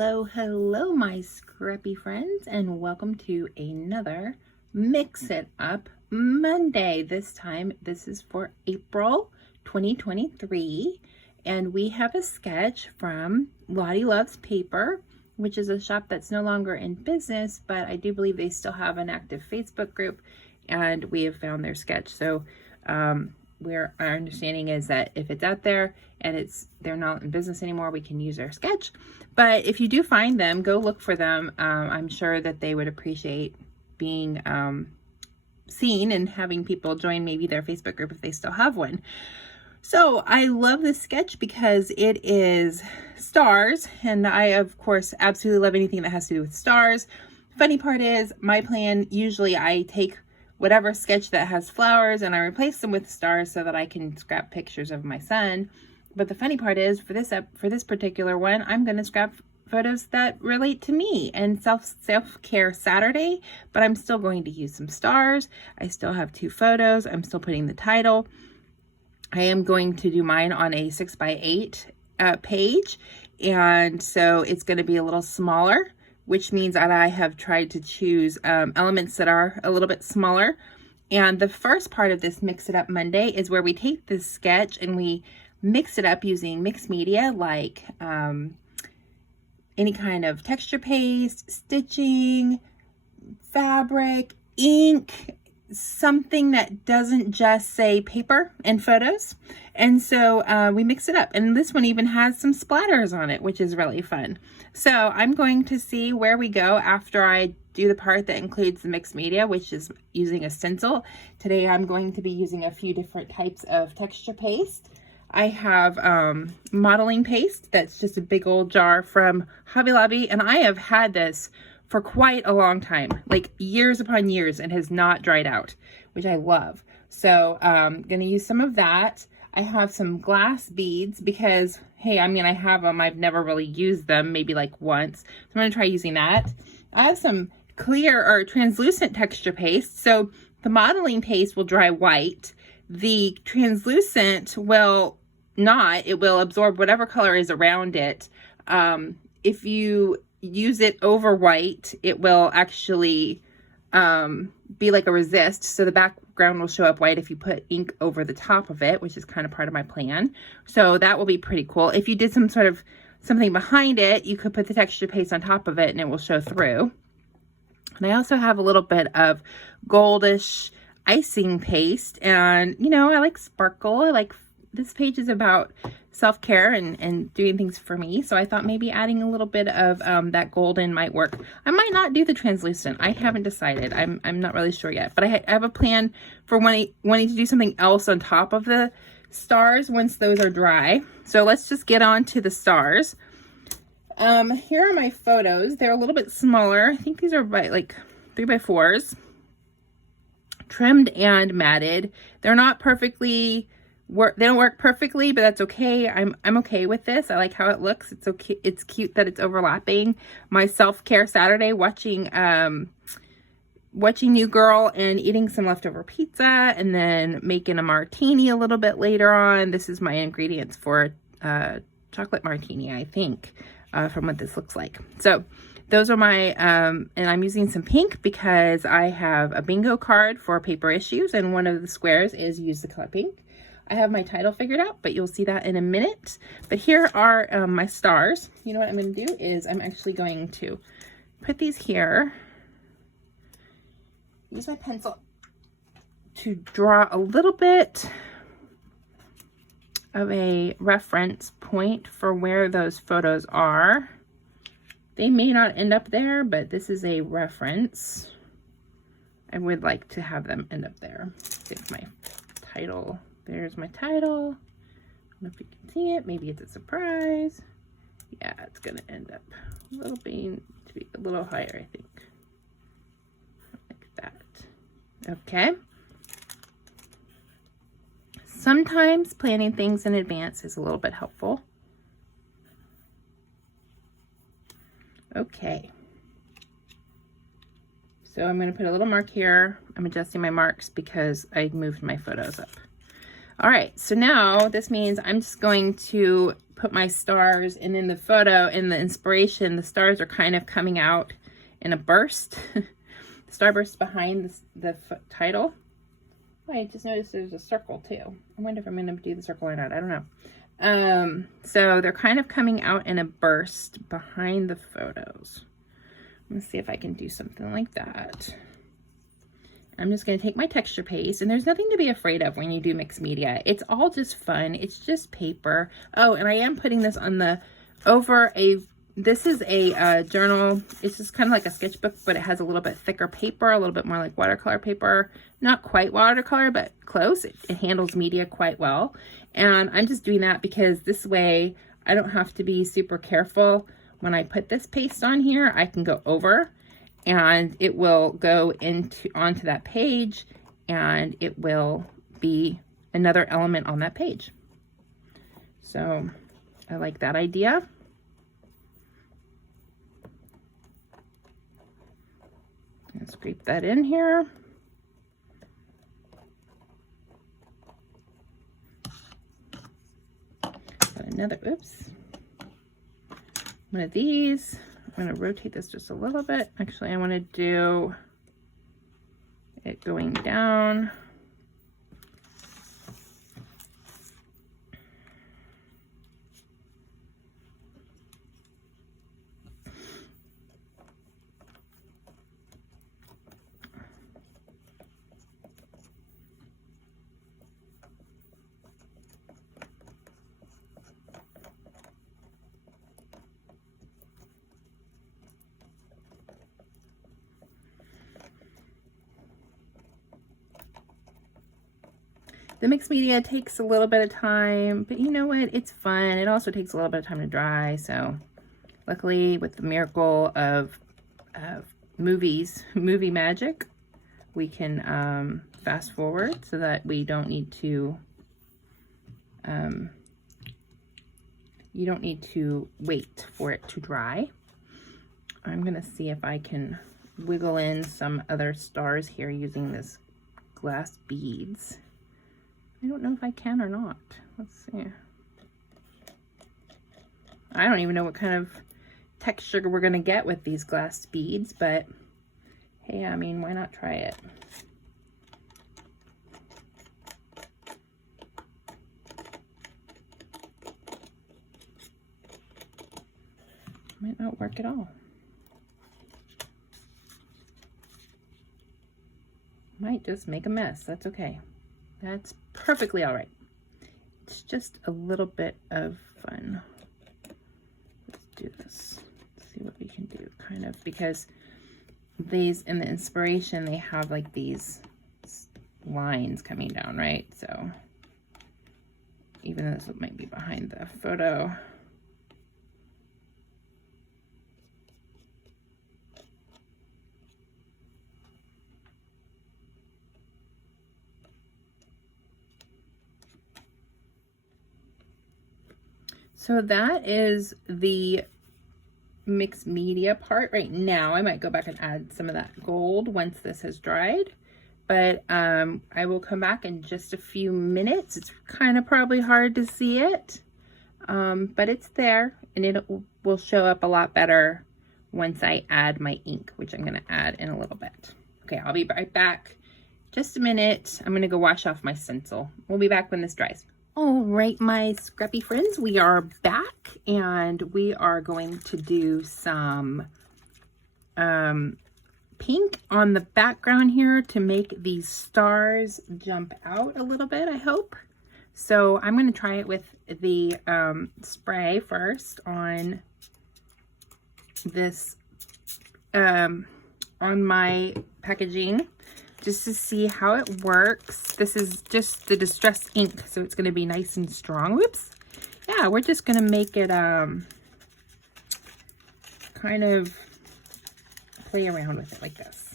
Hello, my scrappy friends, and welcome to another Mix It Up Monday. This time, this is for April 2023, and we have a sketch from Lottie Loves Paper, which is a shop that's no longer in business, but I do believe they still have an active Facebook group, and we have found their sketch. So, our understanding is that if it's out there and they're not in business anymore, we can use their sketch. But if you do find them, go look for them. I'm sure that they would appreciate being seen and having people join maybe their Facebook group if they still have one. So I love this sketch because it is stars, and I of course absolutely love anything that has to do with stars. Funny part is, my plan, usually I take whatever sketch that has flowers and I replace them with stars so that I can scrap pictures of my son. But the funny part is, for this particular one, I'm going to scrap photos that relate to me and self-care Saturday, but I'm still going to use some stars. I still have 2 photos. I'm still putting the title. I am going to do mine on a 6x8 page, and so it's going to be a little smaller, which means that I have tried to choose elements that are a little bit smaller. And the first part of this Mix It Up Monday is where we take this sketch and we mix it up using mixed media, like any kind of texture paste, stitching, fabric, ink, something that doesn't just say paper and photos. And so we mix it up, and this one even has some splatters on it, which is really fun. So I'm going to see where we go after I do the part that includes the mixed media, which is using a stencil. Today I'm going to be using a few different types of texture paste. I have modeling paste that's just a big old jar from Hobby Lobby, and I have had this for quite a long time, like years upon years, and has not dried out, which I love. So I'm going to use some of that. I have some glass beads because, hey, I mean, I have them. I've never really used them, maybe like once. So I'm going to try using that. I have some clear or translucent texture paste. So the modeling paste will dry white. The translucent will not. It will absorb whatever color is around it. If you use it over white, it will actually be like a resist, so the background will show up white if you put ink over the top of it, which is kind of part of my plan. So that will be pretty cool. If you did something behind it, you could put the texture paste on top of it and it will show through. And I also have a little bit of goldish icing paste, and you know, I like sparkle. I like, this page is about self-care and doing things for me, so I thought maybe adding a little bit of that golden might work. I might not do the translucent. I haven't decided. I'm not really sure yet, but I have a plan for wanting to do something else on top of the stars once those are dry. So let's just get on to the stars. Here are my photos. They're a little bit smaller. I think these are by like 3x4s, trimmed and matted. They're not perfectly they don't work perfectly, but that's okay. I'm okay with this. I like how it looks. It's okay. It's cute that it's overlapping my self-care Saturday, watching New Girl and eating some leftover pizza, and then making a martini a little bit later on. This is my ingredients for chocolate martini, I think, from what this looks like. So those are my, and I'm using some pink because I have a bingo card for paper issues, and one of the squares is use the color pink. I have my title figured out, but you'll see that in a minute. But here are my stars. You know what I'm going to do is I'm actually going to put these here. Use my pencil to draw a little bit of a reference point for where those photos are. They may not end up there, but this is a reference. I would like to have them end up there. Take my title. There's my title. I don't know if you can see it. Maybe it's a surprise. Yeah, it's gonna end up a little being to be a little higher, I think. Like that. Okay. Sometimes planning things in advance is a little bit helpful. Okay. So I'm going to put a little mark here. I'm adjusting my marks because I moved my photos up. All right, so now this means I'm just going to put my stars, and in the photo, in the inspiration, the stars are kind of coming out in a burst. The starburst behind the title. Oh, I just noticed there's a circle too. I wonder if I'm going to do the circle or not. I don't know. So they're kind of coming out in a burst behind the photos. Let's see if I can do something like that. I'm just going to take my texture paste, and there's nothing to be afraid of when you do mixed media. It's all just fun. It's just paper. Oh, and I am putting this on the, this is a journal. It's just kind of like a sketchbook, but it has a little bit thicker paper, a little bit more like watercolor paper. Not quite watercolor, but close. It handles media quite well. And I'm just doing that because this way I don't have to be super careful. When I put this paste on here, I can go over, and it will go onto that page, and it will be another element on that page. So I like that idea. And scrape that in here. Got another, oops. One of these. I'm going to rotate this just a little bit. Actually, I want to do it going down. The mixed media takes a little bit of time, but you know what? It's fun. It also takes a little bit of time to dry. So luckily, with the miracle of movie magic, we can fast forward so that we don't need to, you don't need to wait for it to dry. I'm going to see if I can wiggle in some other stars here using this glass beads. I don't know if I can or not. Let's see. I don't even know what kind of texture we're going to get with these glass beads, but hey, I mean, why not try it? Might not work at all. Might just make a mess. That's okay. That's perfectly all right. It's just a little bit of fun. Let's do this. Let's see what we can do, kind of, because these in the inspiration, they have like these lines coming down, right? So even though this might be behind the photo, so that is the mixed media part right now. I might go back and add some of that gold once this has dried, but I will come back in just a few minutes. It's kind of probably hard to see it, but it's there, and it will show up a lot better once I add my ink, which I'm going to add in a little bit. Okay, I'll be right back. Just a minute. I'm going to go wash off my stencil. We'll be back when this dries. All right, my scrappy friends, we are back, and we are going to do some pink on the background here to make these stars jump out a little bit, I hope. So I'm going to try it with the spray first on this, on my packaging, just to see how it works. This is just the distress ink, so it's going to be nice and strong. Whoops. Yeah, we're just going to make it kind of play around with it like this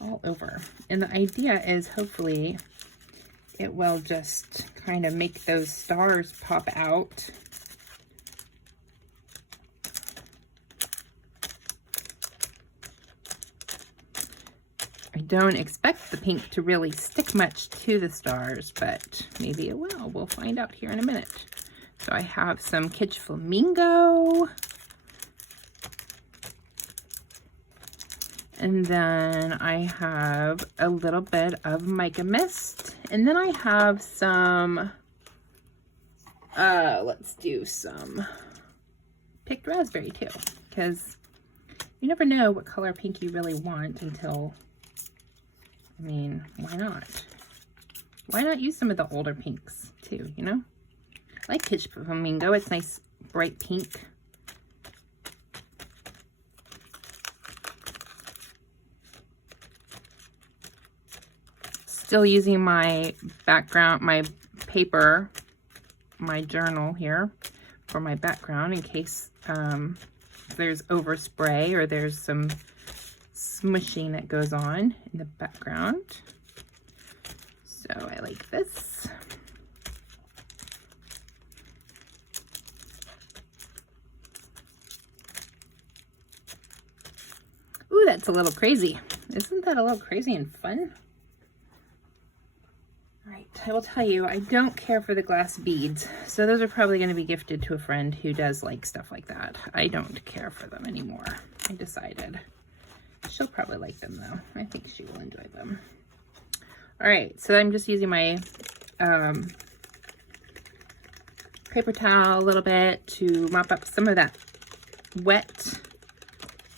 all over. And the idea is hopefully it will just kind of make those stars pop out. I don't expect the pink to really stick much to the stars, but maybe it will. We'll find out here in a minute. So I have some Kitsch Flamingo. And then I have a little bit of Mica Mist. And then I have some, let's do some picked raspberry too, because you never know what color pink you really want until, I mean, why not? Why not use some of the older pinks too, you know? I like Kitsch Flamingo. It's nice, bright pink. Still using my background, my paper, my journal here for my background in case there's overspray or there's some smushing that goes on in the background. So I like this. Ooh, that's a little crazy. Isn't that a little crazy and fun? All right, I will tell you, I don't care for the glass beads. So those are probably going to be gifted to a friend who does like stuff like that. I don't care for them anymore. I decided. She'll probably like them though. I think she will enjoy them. All right, so I'm just using my paper towel a little bit to mop up some of that wet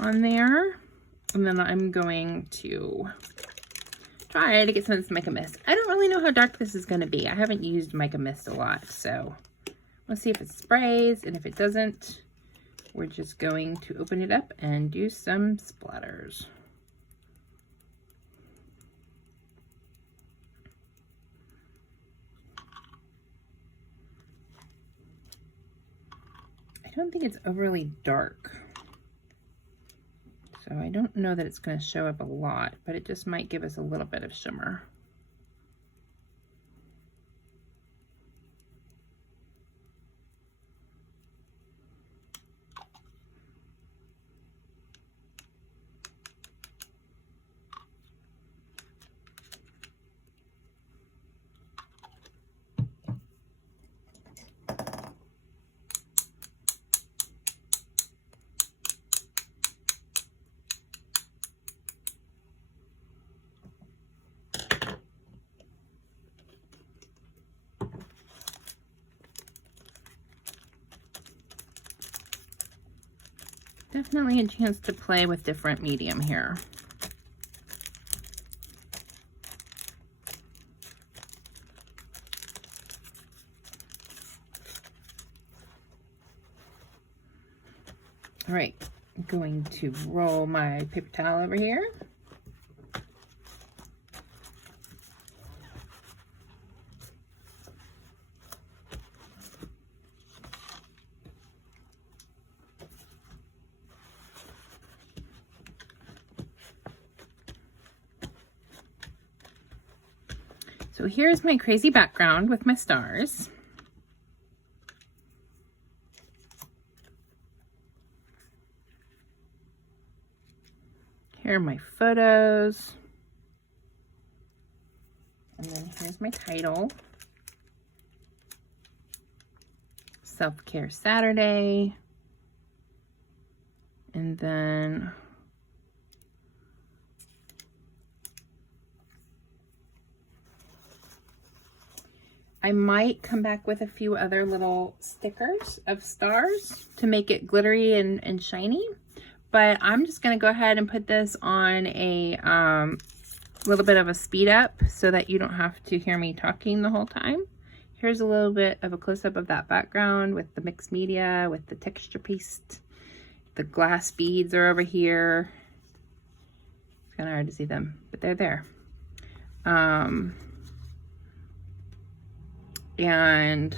on there. And then I'm going to try to get some of this Mica Mist. I don't really know how dark this is going to be. I haven't used Mica Mist a lot, so let's see if it sprays, and if it doesn't, we're just going to open it up and do some splatters. I don't think it's overly dark. So I don't know that it's going to show up a lot, but it just might give us a little bit of shimmer. Definitely a chance to play with different medium here. All right, I'm going to roll my paper towel over here. So here's my crazy background with my stars. Here are my photos. And then here's my title. Self-Care Saturday. And then I might come back with a few other little stickers of stars to make it glittery and shiny. But I'm just going to go ahead and put this on a little bit of a speed up so that you don't have to hear me talking the whole time. Here's a little bit of a close-up of that background with the mixed media, with the texture paste. The glass beads are over here. It's kind of hard to see them, but they're there. And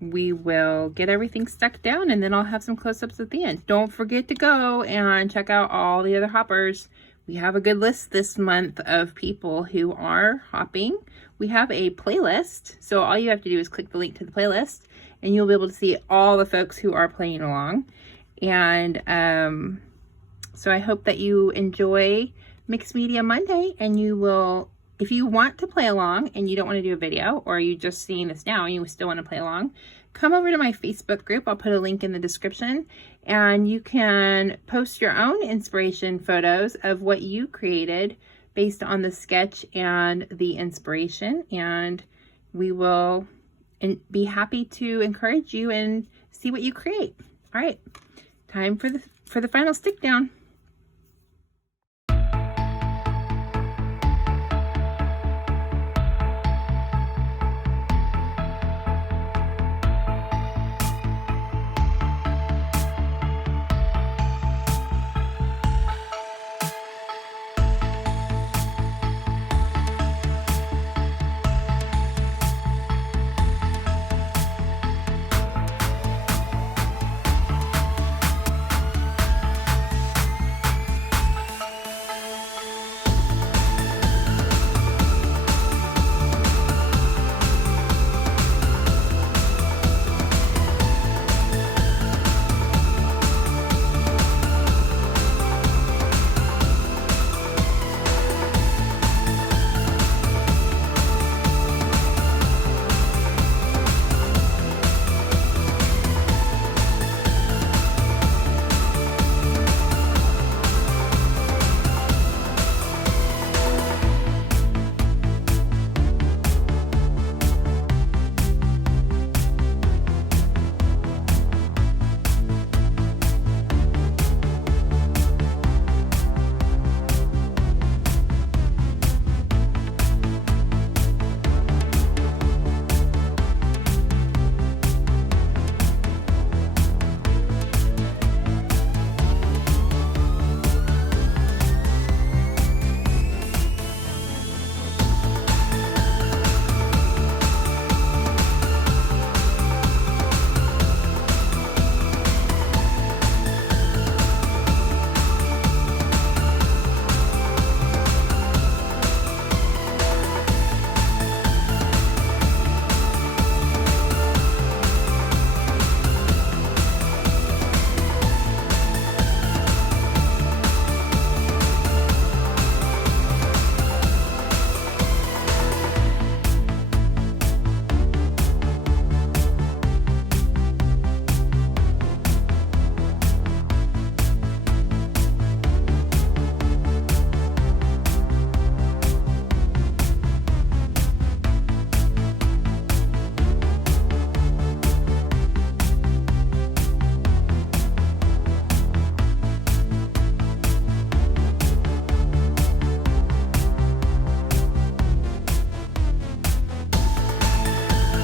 we will get everything stuck down, and then I'll have some close-ups at the end. Don't forget to go and check out all the other hoppers. We have a good list this month of people who are hopping. We have a playlist, so all you have to do is click the link to the playlist, and you'll be able to see all the folks who are playing along. And so I hope that you enjoy Mixed Media Monday, and you will, if you want to play along and you don't want to do a video, or you just seeing this now and you still want to play along, come over to my Facebook group. I'll put a link in the description, and you can post your own inspiration photos of what you created based on the sketch and the inspiration, and we will be happy to encourage you and see what you create. All right, time for the final stick down.